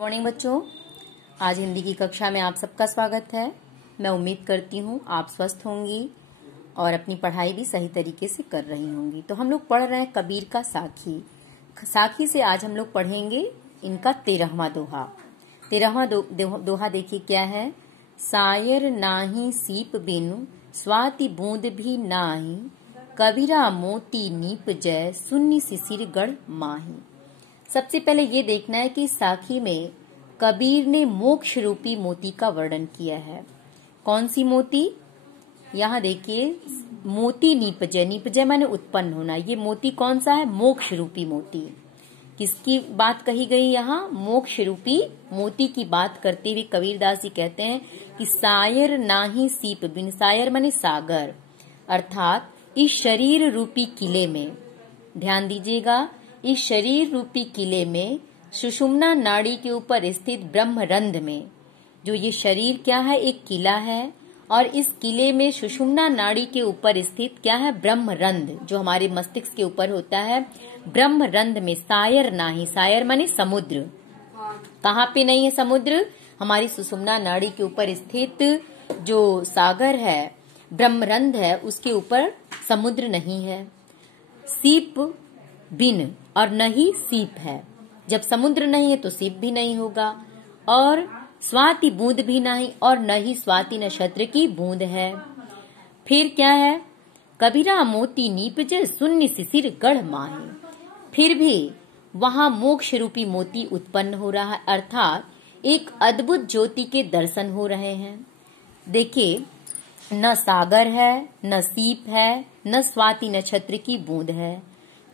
Morning बच्चों, आज हिंदी की कक्षा में आप सबका स्वागत है। मैं उम्मीद करती हूँ आप स्वस्थ होंगी और अपनी पढ़ाई भी सही तरीके से कर रही होंगी। तो हम लोग पढ़ रहे हैं कबीर का साखी। साखी से आज हम लोग पढ़ेंगे इनका 13वां दोहा। 13वां दोहा देखिए क्या है। सायर नाही सीप बिनु स्वाति बूंद भी नाही, कबीरा मोती नीप जय सुन्नी सिसिर गढ़ माही। सबसे पहले ये देखना है कि साखी में कबीर ने मोक्ष रूपी मोती का वर्णन किया है। कौन सी मोती? यहाँ देखिए, मोती नीपजय। नीपजय माने उत्पन्न होना। ये मोती कौन सा है? मोक्ष रूपी मोती। किसकी बात कही गई यहाँ? मोक्ष रूपी मोती की बात करते हुए कबीरदास जी कहते हैं कि सायर नाही सीप बिन। सायर माने सागर, अर्थात इस शरीर रूपी किले में, ध्यान दीजिएगा, इस शरीर रूपी किले में सुषुम्ना नाड़ी के ऊपर स्थित ब्रह्मरंध्र में, जो ये शरीर क्या है? एक किला है। और इस किले में सुषुम्ना नाड़ी के ऊपर स्थित क्या है? ब्रह्मरंध्र, जो हमारे मस्तिष्क के ऊपर होता है। ब्रह्मरंध्र में सायर नाही, सायर माने समुद्र। कहाँ पे नहीं है समुद्र? हमारी सुषुम्ना नाड़ी के ऊपर स्थित जो सागर है, ब्रह्मरंध्र है, उसके ऊपर समुद्र नहीं है। सीप बिन, और न ही सीप है। जब समुद्र नहीं है तो सीप भी नहीं होगा। और स्वाति बूंद भी नहीं, और न ही स्वाति नक्षत्र की बूंद है। फिर क्या है? कबीरा मोती नीपजय सुन्नी सिसिर गढ़ माही। फिर भी वहां मोक्ष रूपी मोती उत्पन्न हो रहा है, अर्थात एक अद्भुत ज्योति के दर्शन हो रहे हैं। देखिए, न सागर है, न सीप है, न स्वाति नक्षत्र की बूंद है।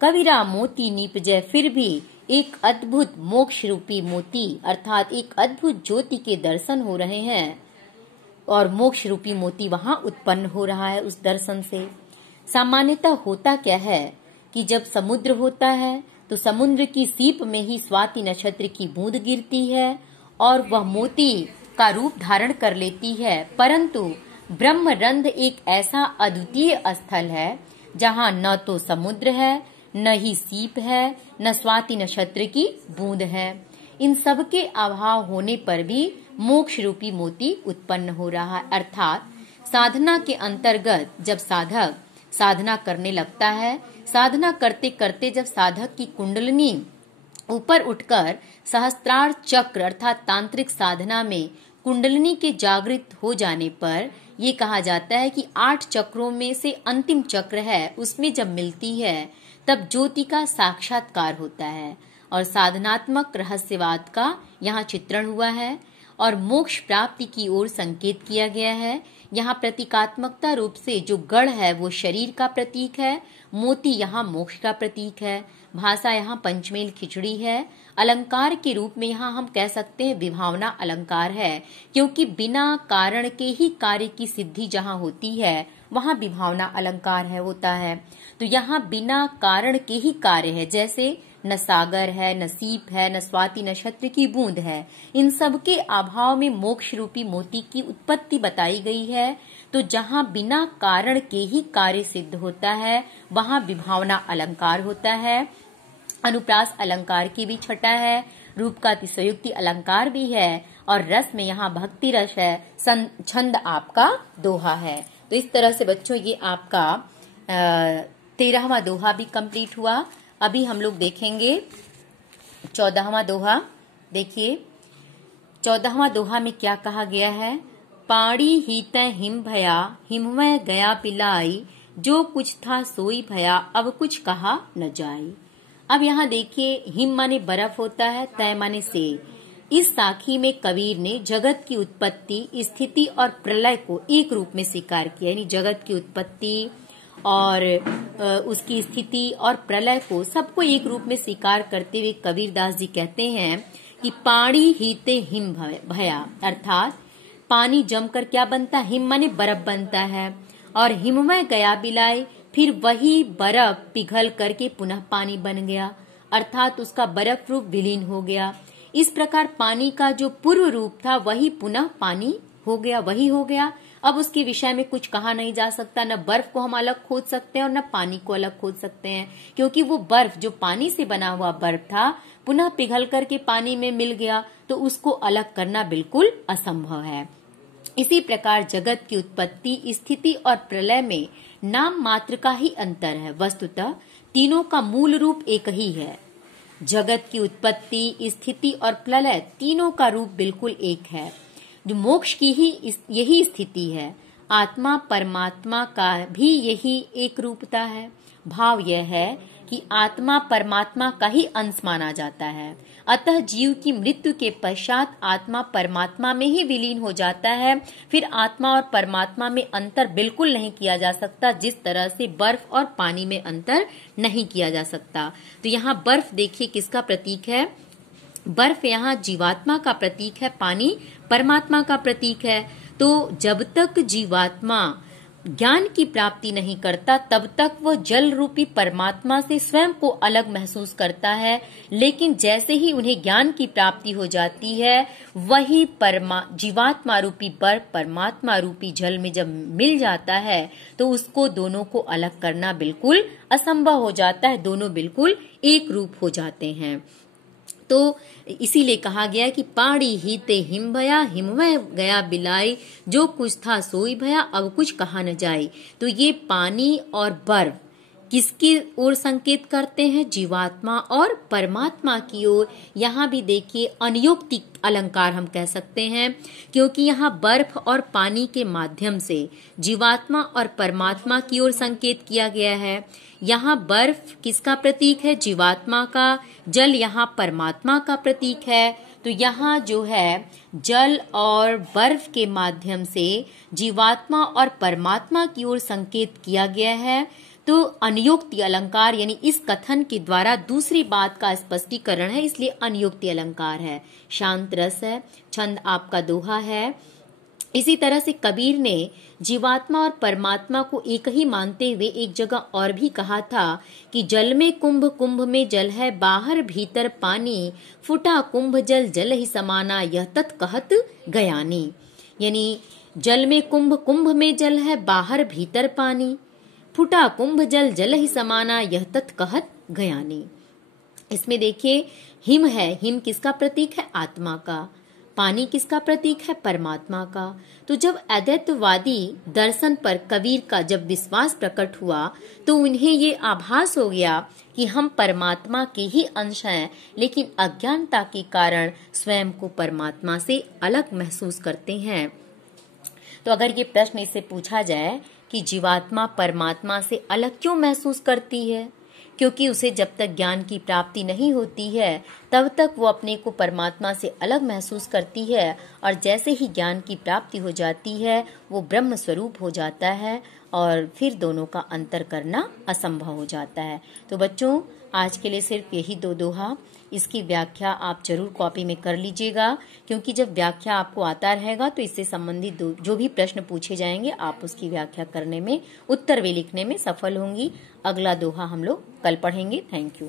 कबीरा मोती नीपजय, फिर भी एक अद्भुत मोक्ष रूपी मोती, अर्थात एक अद्भुत ज्योति के दर्शन हो रहे हैं। और मोक्ष रूपी मोती वहां उत्पन्न हो रहा है उस दर्शन से। सामान्यतः होता क्या है कि जब समुद्र होता है तो समुद्र की सीप में ही स्वाति नक्षत्र की बूंद गिरती है और वह मोती का रूप धारण कर लेती है। परंतु ब्रह्मरंध्र एक ऐसा अद्वितीय स्थल है जहाँ न तो समुद्र है, न ही सीप है, न स्वाति नक्षत्र की बूंद है। इन सब के अभाव होने पर भी मोक्ष रूपी मोती उत्पन्न हो रहा है। अर्थात साधना के अंतर्गत जब साधक साधना करने लगता है, साधना करते करते जब साधक की कुंडलिनी ऊपर उठकर सहस्त्रार चक्र अर्थात तांत्रिक साधना में कुंडलिनी के जागृत हो जाने पर ये कहा जाता है कि 8 चक्रों में से अंतिम चक्र है, उसमें जब मिलती है तब ज्योति का साक्षात्कार होता है। और साधनात्मक रहस्यवाद का यहाँ चित्रण हुआ है और मोक्ष प्राप्ति की ओर संकेत किया गया है। यहाँ प्रतीकात्मकता रूप से जो गढ़ है वो शरीर का प्रतीक है, मोती यहाँ मोक्ष का प्रतीक है। भाषा यहाँ पंचमेल खिचड़ी है। अलंकार के रूप में यहाँ हम कह सकते हैं विभावना अलंकार है, क्योंकि बिना कारण के ही कार्य की सिद्धि जहाँ होती है वहाँ विभावना अलंकार है होता है। तो यहाँ बिना कारण के ही कार्य है, जैसे न सागर है, न सीप है, न स्वाति नक्षत्र की बूंद है। इन सब के अभाव में मोक्ष रूपी मोती की उत्पत्ति बताई गई है। तो जहाँ बिना कारण के ही कार्य सिद्ध होता है वहाँ विभावना अलंकार होता है। अनुप्रास अलंकार की भी छटा है, रूप का अतिशयोक्ति अलंकार भी है, और रस में यहाँ भक्ति रस है। छंद आपका दोहा है। तो इस तरह से बच्चों ये आपका 13वां दोहा भी कंप्लीट हुआ। अभी हम लोग देखेंगे 14वां दोहा। देखिए 14वां दोहा में क्या कहा गया है। पाड़ी ही तय हिम भया, हिमवय गया पिलाई, जो कुछ था सोई भया, अब कुछ कहा न जाई। अब यहाँ देखिए, हिम माने बर्फ होता है, तय माने से। इस साखी में कबीर ने जगत की उत्पत्ति, स्थिति और प्रलय को एक रूप में स्वीकार किया। यानी जगत की उत्पत्ति और उसकी स्थिति और प्रलय को सबको एक रूप में स्वीकार करते हुए कबीरदास जी कहते हैं कि पानी हीते हिम भया, अर्थात पानी जमकर क्या बनता? हिम माने बर्फ बनता है। और हिममय गया बिलाए, फिर वही बर्फ पिघल करके पुनः पानी बन गया, अर्थात उसका बर्फ रूप विलीन हो गया। इस प्रकार पानी का जो पूर्व रूप था वही पुनः पानी हो गया, वही हो गया। अब उसके विषय में कुछ कहा नहीं जा सकता। न बर्फ को हम अलग खोज सकते हैं और न पानी को अलग खोज सकते हैं, क्योंकि वो बर्फ जो पानी से बना हुआ बर्फ था पुनः पिघल करके पानी में मिल गया, तो उसको अलग करना बिल्कुल असंभव है। इसी प्रकार जगत की उत्पत्ति, स्थिति और प्रलय में नाम मात्र का ही अंतर है। वस्तुतः तीनों का मूल रूप एक ही है। जगत की उत्पत्ति, स्थिति और प्रलय तीनों का रूप बिल्कुल एक है। जो मोक्ष की ही यही स्थिति है। आत्मा परमात्मा का भी यही एक रूपता है। भाव यह है कि आत्मा परमात्मा का ही अंश माना जाता है। अतः जीव की मृत्यु के पश्चात आत्मा परमात्मा में ही विलीन हो जाता है। फिर आत्मा और परमात्मा में अंतर बिल्कुल नहीं किया जा सकता, जिस तरह से बर्फ और पानी में अंतर नहीं किया जा सकता। तो यहाँ बर्फ देखिए किसका प्रतीक है? बर्फ यहाँ जीवात्मा का प्रतीक है, पानी परमात्मा का प्रतीक है। तो जब तक जीवात्मा ज्ञान की प्राप्ति नहीं करता तब तक वह जल रूपी परमात्मा से स्वयं को अलग महसूस करता है, लेकिन जैसे ही उन्हें ज्ञान की प्राप्ति हो जाती है, वही जीवात्मा रूपी बर्फ परमात्मा रूपी जल में जब मिल जाता है तो उसको दोनों को अलग करना बिल्कुल असंभव हो जाता है। दोनों बिल्कुल एक रूप हो जाते हैं। तो इसीलिए कहा गया कि पाड़ी हीते हिम भया, हिमवह गया बिलाई, जो कुछ था सोई भया, अब कुछ कहा न जाए। तो ये पानी और बर्फ किसकी ओर संकेत करते हैं? जीवात्मा और परमात्मा की ओर। यहाँ भी देखिए अनियोक्ति अलंकार हम कह सकते हैं, क्योंकि यहाँ बर्फ और पानी के माध्यम से जीवात्मा और परमात्मा की ओर संकेत किया गया है। यहाँ बर्फ किसका प्रतीक है? जीवात्मा का। जल यहाँ परमात्मा का प्रतीक है। तो यहाँ जो है जल और बर्फ के माध्यम से जीवात्मा और परमात्मा की ओर संकेत किया गया है। तो अनियोक्ति अलंकार यानी इस कथन के द्वारा दूसरी बात का स्पष्टीकरण है, इसलिए अनियोक्ति अलंकार है। शांत रस है, छंद आपका दोहा है। इसी तरह से कबीर ने जीवात्मा और परमात्मा को एक ही मानते हुए एक जगह और भी कहा था कि जल में कुंभ, कुंभ में जल है, बाहर भीतर पानी, फुटा कुंभ जल जल ही समाना, यह तत् कहत गयानी। यानी जल में कुंभ, कुंभ में जल है, बाहर भीतर पानी, फुटा कुंभ जल जल ही समाना, यह तत् कहत गयानी। इसमें देखिए हिम है, हिम किसका प्रतीक है? आत्मा का। पानी किसका प्रतीक है? परमात्मा का। तो जब अद्वैतवादी दर्शन पर कबीर का जब विश्वास प्रकट हुआ तो उन्हें ये आभास हो गया कि हम परमात्मा के ही अंश हैं, लेकिन अज्ञानता के कारण स्वयं को परमात्मा से अलग महसूस करते हैं। तो अगर ये प्रश्न इससे पूछा जाए कि जीवात्मा परमात्मा से अलग क्यों महसूस करती है? क्योंकि उसे जब तक ज्ञान की प्राप्ति नहीं होती है तब तक वो अपने को परमात्मा से अलग महसूस करती है, और जैसे ही ज्ञान की प्राप्ति हो जाती है वो ब्रह्म स्वरूप हो जाता है और फिर दोनों का अंतर करना असंभव हो जाता है। तो बच्चों आज के लिए सिर्फ यही दो दोहा, इसकी व्याख्या आप जरूर कॉपी में कर लीजिएगा, क्योंकि जब व्याख्या आपको आता रहेगा तो इससे संबंधित जो भी प्रश्न पूछे जाएंगे आप उसकी व्याख्या करने में, उत्तर भी लिखने में सफल होंगी। अगला दोहा हम लोग कल पढ़ेंगे। Thank you.